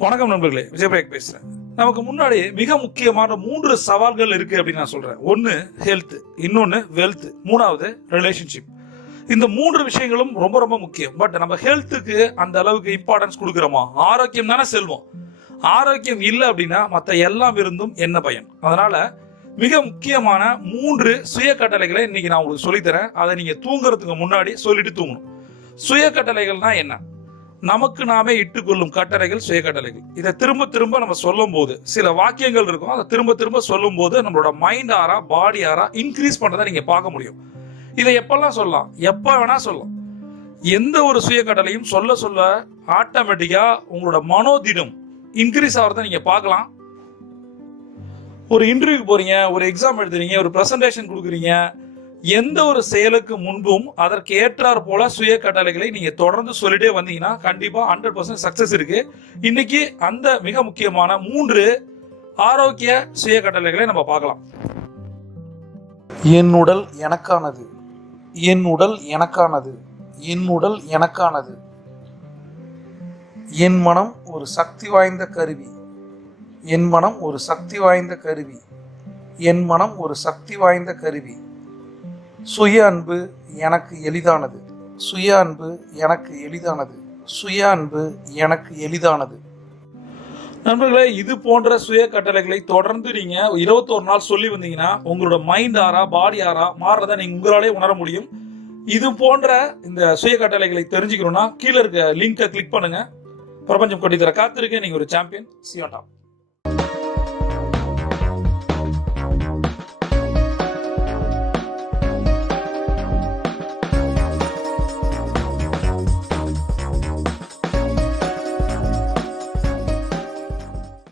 வணக்கம் நண்பர்களே, விஜயபிரேக் பேசுறேன். நமக்கு முன்னாடி மிக முக்கியமான 3 சவால்கள் இருக்கு அப்படின்னு நான் சொல்றேன். ஒன்னு ஹெல்த், இன்னொன்னு வெல்த், மூணாவது ரிலேஷன்ஷிப். இந்த 3 விஷயங்களும் ரொம்ப ரொம்ப முக்கியம். பட் நம்ம ஹெல்த்துக்கு அந்த அளவுக்கு இம்பார்ட்டன்ஸ் கொடுக்குறோமா? ஆரோக்கியம் தானே செல்வம். ஆரோக்கியம் இல்லை அப்படின்னா மற்ற எல்லாம் இருந்தும் என்ன பயன்? அதனால மிக முக்கியமான 3 சுய கட்டளைகளை இன்னைக்கு நான் உங்களுக்கு சொல்லித்தரேன். அதை நீங்க தூங்குறதுக்கு முன்னாடி சொல்லிட்டு தூங்கணும். சுய கட்டளைகள்னா என்ன? நமக்கு நாமே இட்டுக்கொள்ளும் கட்டளைகள் சுய கட்டளைகள். இதை திரும்ப திரும்ப நம்ம சொல்லும் போது சில வாக்கியங்கள் இருக்கும். அதை திரும்ப திரும்ப சொல்லும் போது நம்மளோட மைண்ட் ஆரா பாடி ஆரா இன்க்ரீஸ் பண்றதை நீங்க பார்க்க முடியும். இதை எப்பெல்லாம் சொல்லலாம்? எப்ப வேணா சொல்லலாம். எந்த ஒரு சுய கட்டளையும் சொல்ல சொல்ல ஆட்டோமேட்டிக்கா உங்களோட மனோதிடம் இன்க்ரீஸ் ஆகிறத நீங்க பார்க்கலாம். ஒரு இன்டர்வியூ போறீங்க, ஒரு எக்ஸாம் எழுதுறீங்க, ஒரு பிரசன்டேஷன் கொடுக்குறீங்க, எந்த ஒரு செயலுக்கு முன்பும் அதற்கு ஏற்றார் போல சுய கட்டளைகளை நீங்க தொடர்ந்து சொல்லிட்டே வந்தீங்கன்னா கண்டிப்பா 100% சக்சஸ் இருக்கு. இன்னைக்கு அந்த மிக முக்கியமான 3 ஆரோக்கிய சுய கட்டளைகளை நம்ம பார்க்கலாம். என் உடல் எனக்கானது, என் உடல் எனக்கானது, என் உடல் எனக்கானது. என் மனம் ஒரு சக்தி வாய்ந்த கருவி, என் மனம் ஒரு சக்தி வாய்ந்த கருவி, என் மனம் ஒரு சக்தி வாய்ந்த கருவி. சுய அன்பு எனக்கு எளிதானது, சுய அன்பு எனக்கு எளிதானது, சுய அன்பு எனக்கு எளிதானது. நண்பர்களே, இது போன்ற சுய கட்டளைகளை தொடர்ந்து நீங்க 21 நாள் சொல்லி வந்தீங்கன்னா உங்களோட மைண்ட் ஆரா பாடி ஆரா மாறுறதை நீங்க உங்களாலே உணர முடியும். இது போன்ற இந்த சுய கட்டளைகளை தெரிஞ்சுக்கணும்னா கீழே இருக்க லிங்கை கிளிக் பண்ணுங்க. பிரபஞ்சம் கொட்டி தர காத்திருக்கேன். நீங்க ஒரு champion. See you on top.